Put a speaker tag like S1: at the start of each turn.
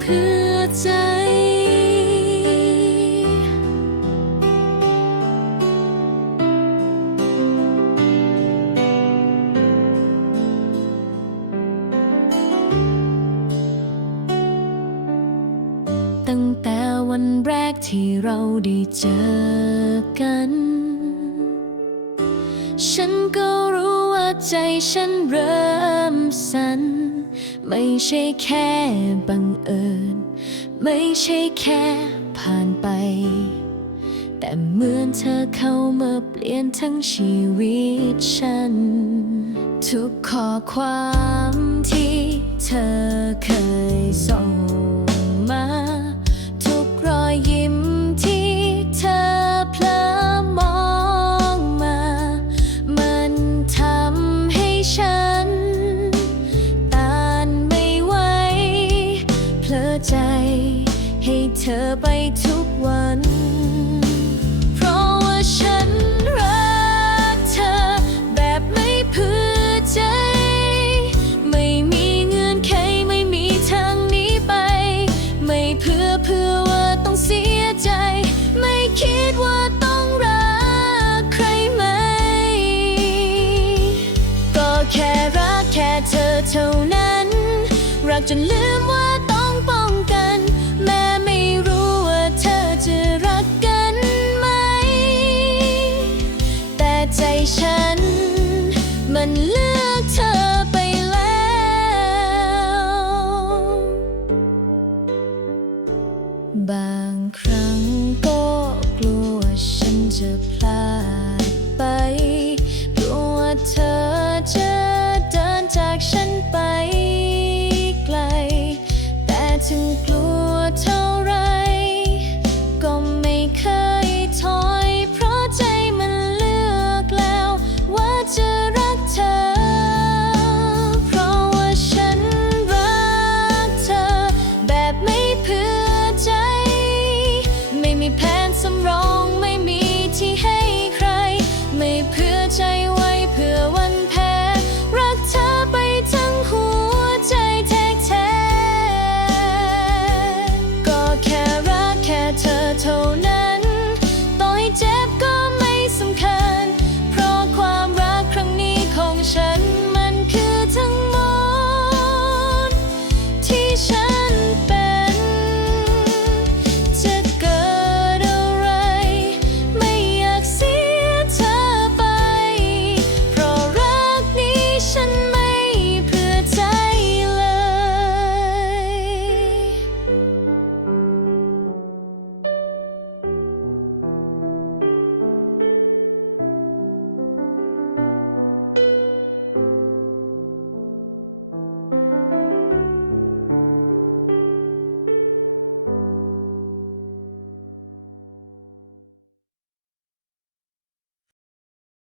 S1: เพื่อใจตั้งแต่วันแรกที่เราได้เจอกัน ฉันก็รู้ว่าใจฉันเริ่มสั่น ไม่ใช่แค่บังเอิญ ไม่ใช่แค่ผ่านไป แต่เหมือนเธอเข้ามาเปลี่ยนทั้งชีวิตฉัน ทุกข้อความที่เธอเคยส่ง ให้เธอไปทุกวัน เพราะว่าฉันรักเธอแบบไม่เพื่อใจ ไม่มีเงื่อนไขไม่มีทางหนี้ไป ไม่เพื่อเพื่อว่าต้องเสียใจ ไม่คิดว่าต้องรักใครไหม ก็แค่รักแค่เธอเท่านั้น รักจนลืมว่า ใ容